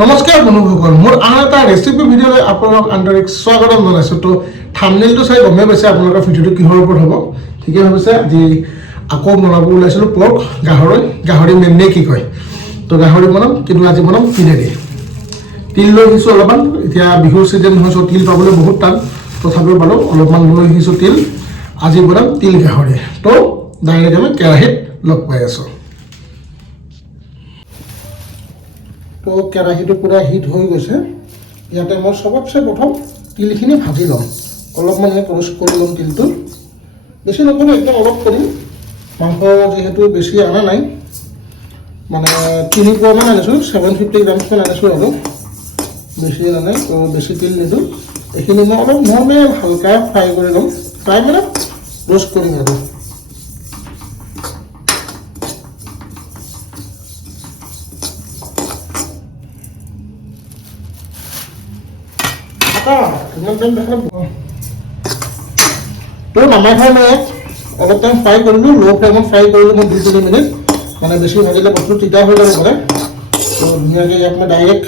নমস্কাৰ বন্ধুসকল, মোৰ আন এটা ৰেচিপি ভিডিঅ'লৈ আপোনালোক আন্তৰিক স্বাগতম জনাইছোঁ। তো থাম্বনেইলটো চাই গমেই পাইছে আপোনালোকৰ ভিডিঅ'টো কিহৰ ওপৰত হ'ব। ঠিকে ভাবিছে, আজি আকৌ বনাব ওলাইছিলোঁ পৰ্ক গাহৰি মেইনলি কি কয়। তো গাহৰি বনাম, কিন্তু আজি বনাম তিলেদি। তিল লৈ আহিছোঁ অলপমান, এতিয়া বিহুৰ ছিজন হৈছে, তিল পাবলৈ বহুত টান, তথাপিও পালোঁ অলপমান লৈ আহিছোঁ তিল। আজি বনাম তিল গাহৰি। তো ডাইৰেক্ট আমি কেৰাহীত লগ পাই আছোঁ। তো কেৰাহীটো পূৰা হিট হৈ গৈছে। ইয়াতে মই চবতছে প্ৰথম তিলখিনি ভাজি ল'ম, অলপমান ৰ'ষ্ট কৰি ল'ম তিলটো। বেছি নকৰোঁ, একদম অলপ কৰিম। মাংস যিহেতু বেছি অনা নাই, মানে 3 পোৱামান আনিছোঁ, 750 গ্ৰামছমান আনিছোঁ আৰু বেছি অনা নাই। তো বেছি তিল নিদিওঁ। এইখিনি মই অলপ নৰ্মেল হালকা ফ্ৰাই কৰি ল'ম, ফ্ৰাই মানে ৰ'ষ্ট কৰিম আৰু। তো নামাই খাই মই অলপ টাইম ফ্ৰাই কৰিলোঁ, ল' ফ্লেমত ফ্ৰাই কৰিলোঁ মই 2-3 মিনিট। মানে বেছি ভাজিলে বস্তু তিতা হৈ যাব পাৰে। তো ধুনীয়াকৈ ইয়াক মই ডাইৰেক্ট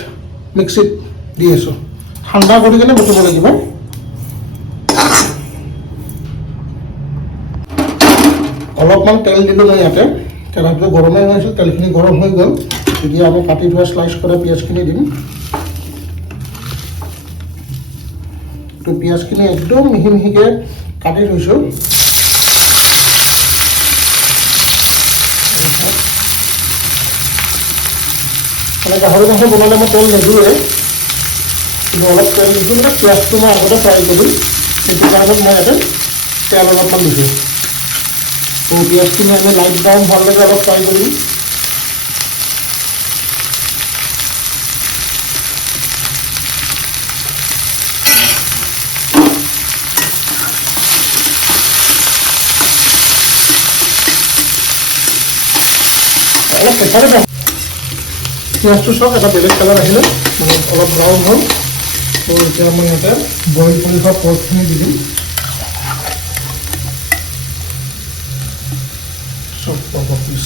মিক্সিত দি আছোঁ, ঠাণ্ডা কৰি কিনে বটিব লাগিব। অলপমান তেল দিলোঁ মই ইয়াতে, কেৰাহীটো গৰমে হৈ আছিল, তেলখিনি গৰম হৈ গ'ল। এতিয়া আমি কাটি থোৱা শ্লাইচ কৰা পিঁয়াজখিনি দিম। তো পিঁয়াজখিনি একদম মিহি মিহিকৈ কাটি থৈছোঁ। মানে গাহৰি মাংস বনালে মই তেল নিদিওঁৱে, কিন্তু অলপ তেল দিছোঁ, মানে পিঁয়াজটো মই আগতে ফ্ৰাই কৰিম, সেইটো কাৰণত মই ইয়াতে তেল অলপমান দিছোঁ। তো পিঁয়াজখিনি আমি লাইট ব্ৰাউন হোৱালৈকে অলপ ফ্ৰাই কৰিম। অলপ প্ৰেছাৰে পিঁয়াজটো চাওক, এটা বেলেগ কালাৰ আহিলে, মানে অলপ ব্ৰাউন হ'ল। তো এতিয়া মই ইয়াতে বইল কৰি থোৱা পৰ্কখিনি দি দিম। চব পৰ্কৰ পিচ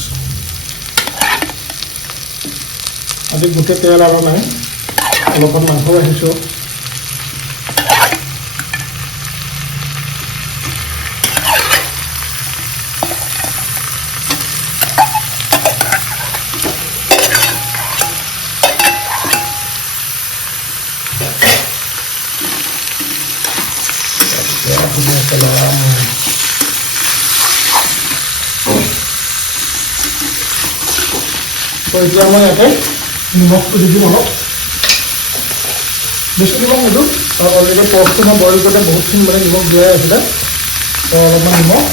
আজি গোটেই তেল আৰু নাই, অলপমান মাংস ৰাখিছোঁ। তো এতিয়া মই ইয়াতে নিমখটো দি দিম অলপ, বেছি নিমখ নিদিওঁ, কাৰণ অলৰেডি পৰ্কটো মই বইল কৰোঁতে বহুতখিনি মানে নিমখ দিয়াই আছিলে। তো অলপমান নিমখ,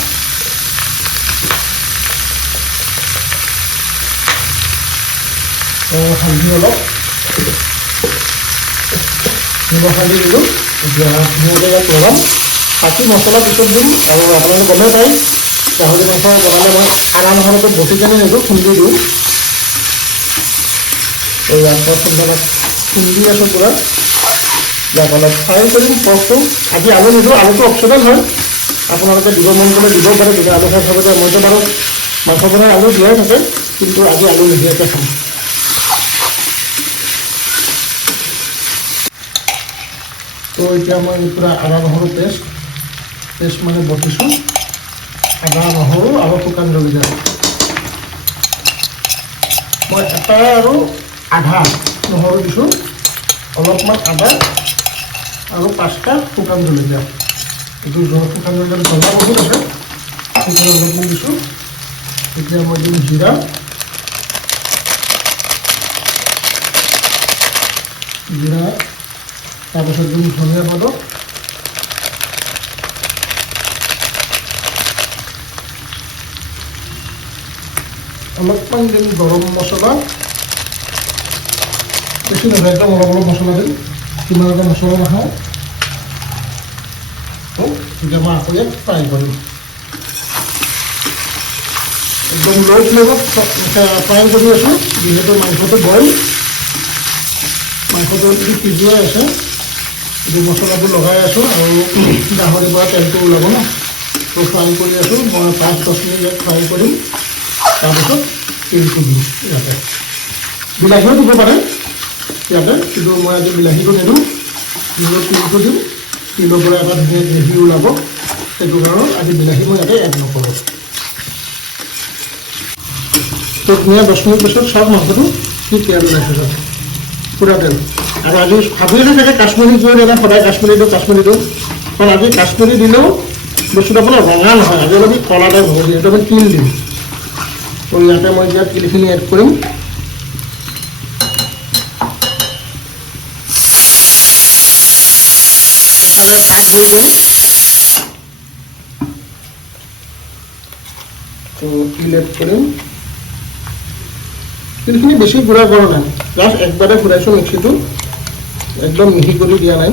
হালধি অলপ, নিমখ হালধি দিলোঁ। এতিয়া ধুনীয়াকৈ ইয়াত লগাম, বাকী মছলা পিছত দিম। আৰু আপোনালোকে গমেই পায়, গাহৰি মাংস বনালে মই আদা নহৰুটো বটি কেনে নিদিওঁ, খুন্দি দিওঁ। তো ইয়াত মই খুন্দি আছোঁ পূৰা। ইয়াক অলপ ফ্ৰাই কৰিম পৰ্কটো। আজি আলু নিদিওঁ, আলুটো অপশ্যনেল হয়, আপোনালোকে দিব মন কৰিলে দিব পাৰে, যদি আলু খাই খাব যায়। মইতো বাৰু মাংস বনাই আলু দিয়াই থাকে, কিন্তু আজি আলু নিদিয়াকৈ খাম। তো এতিয়া মই পূৰা আদা নহৰু পেষ্ট মানে বটিছোঁ। আদা নহৰু আৰু শুকান জলকীয়া মই 1 আৰু আধা নহৰু দিছোঁ, অলপমান আদা আৰু 5টা শুকান জলকীয়া। এইটো শুকান জলকীয়া জ্বলা বহুত আছে, সেইকাৰণে অলপমান দিছোঁ। এতিয়া মই দিম জিৰা, তাৰপিছত দিম ধনিয়া পাউডাৰ, অলপমান দিম গৰম মছলা, বেছি নহয়, একদম অলপ অলপ মছলা দিম, কিমান এটা মছলা নাখাওঁ। এতিয়া মই আকৌ ইয়াত ফ্ৰাই কৰিম, একদম ল' ফ্লেমত ফ্ৰাই কৰি আছোঁ। যিহেতু মাংসটো বইল, মাংসটো সিজুৱাই আছে, এইটো মছলাবোৰ লগাই আছোঁ আৰু গাহৰিৰ পৰা তেলটো ওলাব ন। তো ফ্ৰাই কৰি আছোঁ মই, 5-10 মিনিট ইয়াত ফ্ৰাই কৰিম। তাৰপিছত তিলটো দিম ইয়াতে, বিলাহীও দিব পাৰে, ইয়াতে, কিন্তু মই আজি বিলাহীটো নিদিওঁ, তিলটো দিম, তিলৰ পৰা এটা ধুনীয়া গ্ৰেভি ওলাব, সেইটো কাৰণত আজি বিলাহী মই ইয়াতে এড নকৰোঁ। তো ধুনীয়া 10 মিনিট পিছত চাওক মাংসটো কি তেল ওলাইছে চাওক, পুৰা তেল। আৰু আজি ভাবিলে চাগে কাশ্মীৰী জোৰ এটা সদায় কাশ্মীৰী দিওঁ, কাৰণ আজি কাশ্মীৰী দিলেও বস্তুটো আপোনাৰ ৰঙা নহয়, আজি অলপ কলা টাইপ হ'ব, যিহেতু আমি তিল দিম। তো ইয়াতে মই এতিয়া তিলখিনি এড কৰিম। এফালে ফ্ৰাই হৈ গ'ল, তো তিল এড কৰিম। তিলখিনি বেছি গুড়া কৰা নাই, জাষ্ট একবাৰে ঘূৰাইছোঁ মিক্সিটো, একদম মিহি কৰি দিয়া নাই।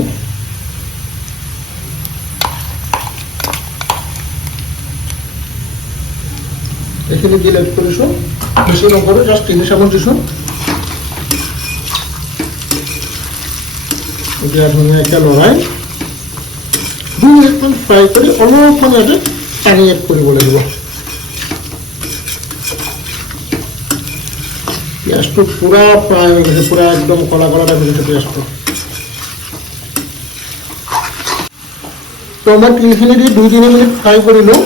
এইখিনি তিল এড কৰিছোঁ, বেছি নকৰোঁ, জাষ্ট 3 চামুচ দিছোঁ। এতিয়া ধুনীয়াকৈ লৰাই 2 মিনিটমান ফ্ৰাই কৰি অলপমান ইয়াতে পানী এড কৰিব লাগিব। পিঁয়াজটো পুৰা ফ্ৰাই হৈ গৈছে, পুৰা একদম কলা কলা টাইপ হৈ গৈছে পিঁয়াজটো। তো মই তিলখিনি দি 2-3 মিনিট ফ্ৰাই কৰিলোঁ।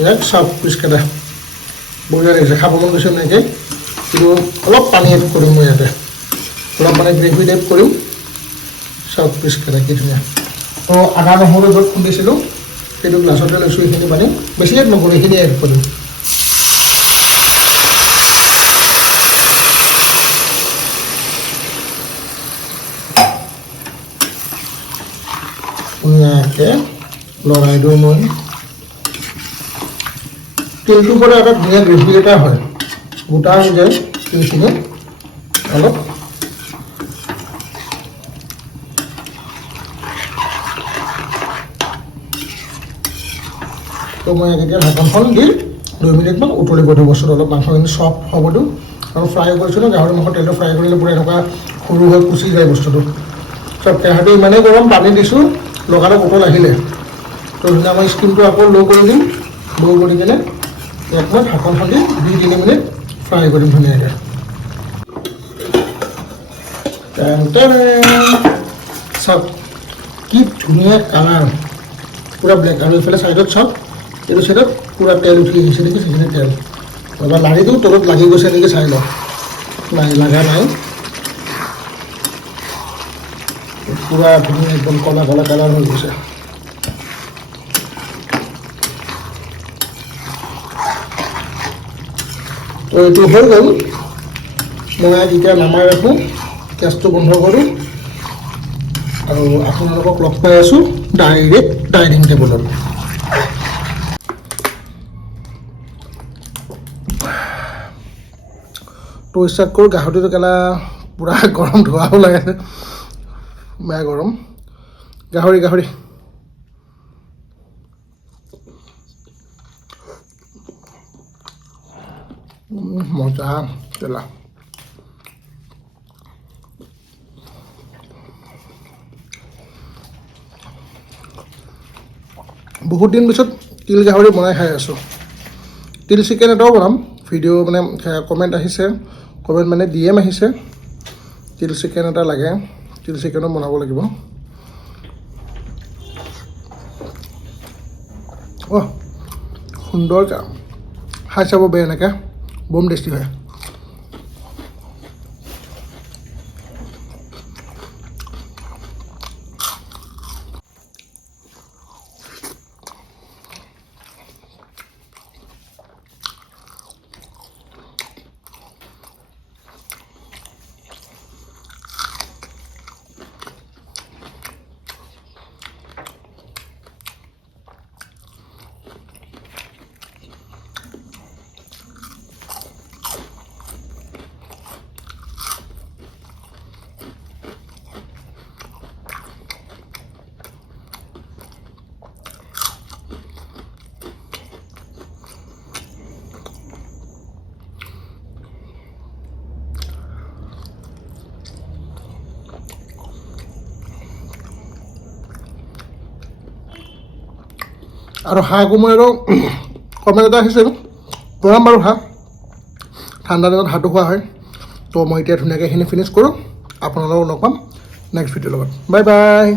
ইয়াক চাওক পিচকেইটা বঢ়িয়া লাগিছে, খাব মন গৈছে এনেকৈ। কিন্তু অলপ পানী এড কৰিম মই ইয়াতে, অলপ মানে গ্ৰেভি টাইপ কৰিম। চাওক পিচকেইটা কি ধুনীয়া। তো আদা নহৰু য'ত খুন্দিছিলোঁ সেইটো গ্লাছতে লৈছোঁ, এইখিনি পানী বেছি এড নকৰোঁ, এইখিনি এড কৰিম। ধুনীয়াকৈ লৰাই দিওঁ মই। তিলটোৰ পৰা এটা ধুনীয়া গ্ৰেভি এটা হয়, গোটা হৈ যায় তিলখিনি অলপ। তো মই এতিয়া ঢাকনখন দি 2 মিনিটমান উতলিব দিওঁ, বস্তুটো অলপ মাংসখিনি চফ্ট হ'ব দিওঁ। আৰু ফ্ৰাই কৰিছিলোঁ, গাহৰি মাংস তেলটো ফ্ৰাই কৰিলে পূৰা এনেকুৱা সৰু হৈ কুচি যায় বস্তুটো। চব কেৰাহীটো ইমানেই গৰম, পানী দিছোঁ, লগালগ উতল আহিলে। তো ধুনীয়া মই স্কিমটো আকৌ ল' কৰি দিম, ল' কৰি কিনে ইয়াক মই ঢাকনখন দি 2-3 মিনিট ফ্ৰাই কৰিম ধুনীয়াকৈ। চাওক কি ধুনীয়া কালাৰ, পুৰা ব্লেক। আৰু এইফালে ছাইডত চাওক, এইটো ছাইডত পুৰা তেল উঠি আহিছে নেকি, সেইখিনি তেল। এবাৰ লাৰি দিওঁ, তলত লাগি গৈছে নেকি চাই লওঁ। নাই, লগা নাই, পুৰা ধুনীয়া একদম কলা কলা কালাৰ হৈ গৈছে। তো এইটো হৈ গ'ল। মই এতিয়া নমাই ৰাখোঁ, গেছটো বন্ধ কৰোঁ, আৰু আপোনালোকক লগ পাই আছোঁ ডাইৰেক্ট ডাইনিং টেবুলত। তো ষ্টাৰ্ট কৰোঁ। গাহৰিটো কেলা পুৰা গৰম, ধোঁৱা ওলাই আছে, বেয়া গৰম। গাহৰি মজা কেলা। বহুত দিন পিছত তিল গাহৰি বনাই খাই আছোঁ। তিল চিকেন এটাও বনাম, ভিডিঅ' মানে কমেণ্ট আহিছে, কমেণ্ট মানে DM আহিছে, তিল চিকেন এটা লাগে, তিল চিকেনো বনাব লাগিব। অহ, সুন্দৰ খাই চাব বেয়া এনেকৈ, বম টেষ্টি হয়। আৰু হাঁহ কোমোৰাৰো কমেণ্ট এটা আহিছিল, বনাম বাৰু হাঁহ, ঠাণ্ডা দিনত হাঁহটো খোৱা হয়। তো মই এতিয়া ধুনীয়াকৈ এইখিনি ফিনিছ কৰোঁ, আপোনালোকক লগ পাম নেক্সট ভিডিঅ'ৰ লগত বাই বাই